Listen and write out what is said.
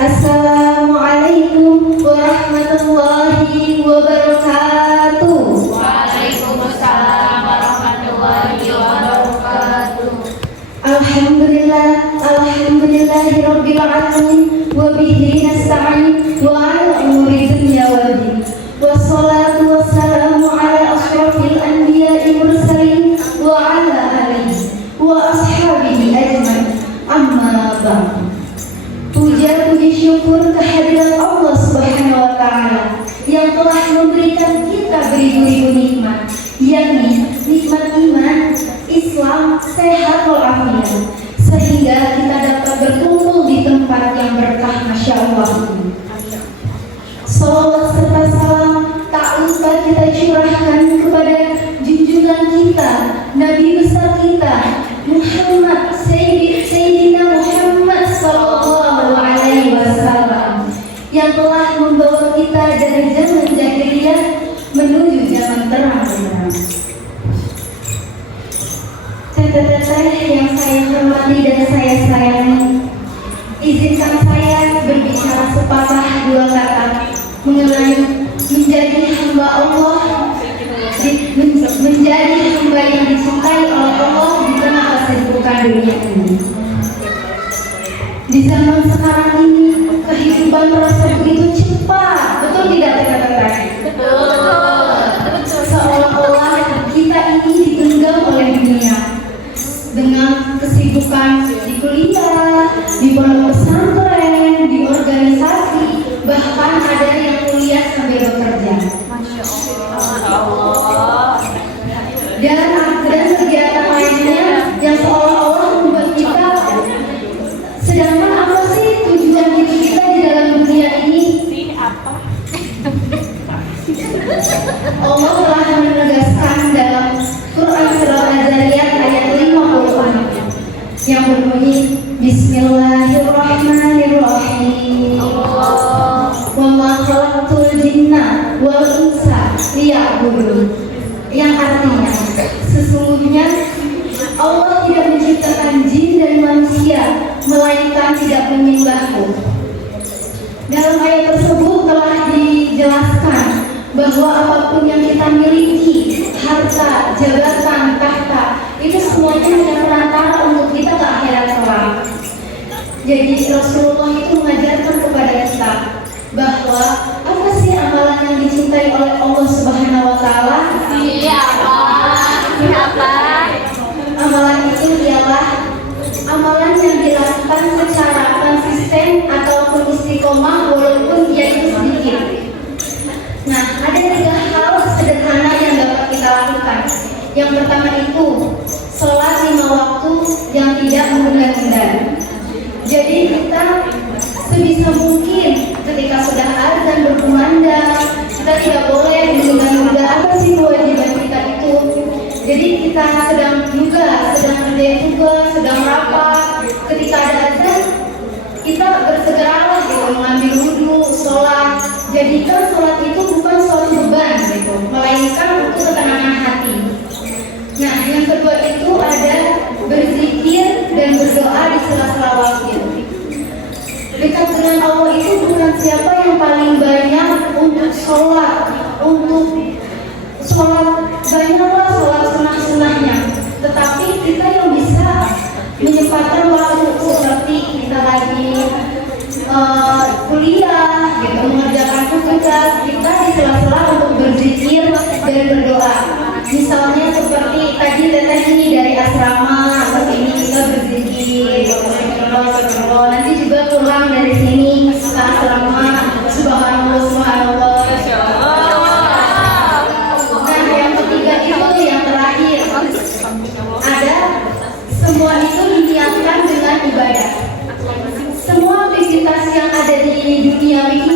Assalamualaikum warahmatullahi wabarakatuh. Waalaikumsalam warahmatullahi wabarakatuh. Alhamdulillahirabbil alamin wa bihi nasta'in wa 'ala umuri dunya waddin. Wassalatu wassalamu ala asyrafil anbiya'i mursalin wa 'ala alihi wa ashabihi ajmain. Amma ba'du. Puja puji syukur kehadirat Allah Subhanahu wa taala yang telah memberikan kita beribu-ribu nikmat, yakni nikmat iman, Islam, sehat walafiat, sehingga kita dapat berkumpul di tempat yang berkah, Masya Allah ini. Salawat serta salam tak lupa kita curahkan kepada junjungan kita, Nabi besar kita, Muhammad Sayyidina Muhammad sallallahu alaihi wasallam, yang telah membawa kita dari zaman jahiliyah menuju zaman terang benderang. Teteh-teteh yang saya hormati dan saya sayangi, izinkan saya berbicara sepatah dua kata mengenai menjadi hamba Allah, menjadi hamba yang dicintai oleh Allah di tengah kesibukan dunia ini. Di zaman sekarang ini kehidupan terasa begitu cepat, betul tidak teteh-teteh? Betul. Seolah-olah kita ini digenggam oleh dunia dengan kesibukan di kuliah, di pondok pesantren, di organisasi, bahkan ada yang kuliah sambil bekerja. Masya Allah. Dan kegiatan lainnya yang seolah-olah membuat kita, sedangkan apa sih tujuan hidup kita di dalam dunia ini? Apa? Allah telah menegaskan dalam Quran surah Az-Zariyat ayat 56 yang berbunyi Bismillahirrahmanirrahim. Wa ma khalaqtul jinna wal insa liya'budun. Yang artinya sesungguhnya Allah tidak menciptakan jin dan manusia melainkan tidak menyembahku. Dalam ayat tersebut telah dijelaskan bahwa apapun yang kita miliki, harta, jabatan, tahta, itu semuanya hanya perantara untuk kita ke akhirat kelak. Jadi Rasulullah itu mengajarkan kepada kita bahwa apa sih amalan yang dicintai oleh Allah Subhanahu wa taala? Apa? Amalan itu ialah amalan yang dilakukan secara konsisten ataupun istiqomah walaupun dia itu sedikit. Nah, ada 3 hal sederhana yang dapat kita lakukan. Yang pertama itu sholat 5 waktu yang tidak menunda-nunda. Jadi kita sebisa mungkin ketika sudah azan berkumandang, kita tidak boleh menunda-nunda apa sih kewajiban kita itu. Jadi kita sedang kerja tugas, sedang rapat, ketika ada azan kita bersegeralah gitu mengambil wudhu, sholat. Jadikan sholat itu bukan suatu beban gitu, melainkan untuk ketenangan hati. Nah, yang kedua itu ada berzikir dan berdoa di sela-sela waktu. Dekat dengan Allah itu bukan siapa yang paling banyak untuk sholat, banyaklah sholat sunah-sunahnya, tetapi kita yang bisa menyempatkan waktu seperti kita lagi kuliah, gitu, mengerjakan tugas, kita di sela-sela untuk berzikir dan berdoa. Misalnya seperti tadi teteh ini dari asrama, terus ini kita berzikir, nanti juga pulang dari sini ke asrama, subhanallah, subhanallah. Nah, yang ketiga itu yang terakhir, ada semua itu diniatkan dengan ibadah. Semua aktivitas yang ada di dunia ini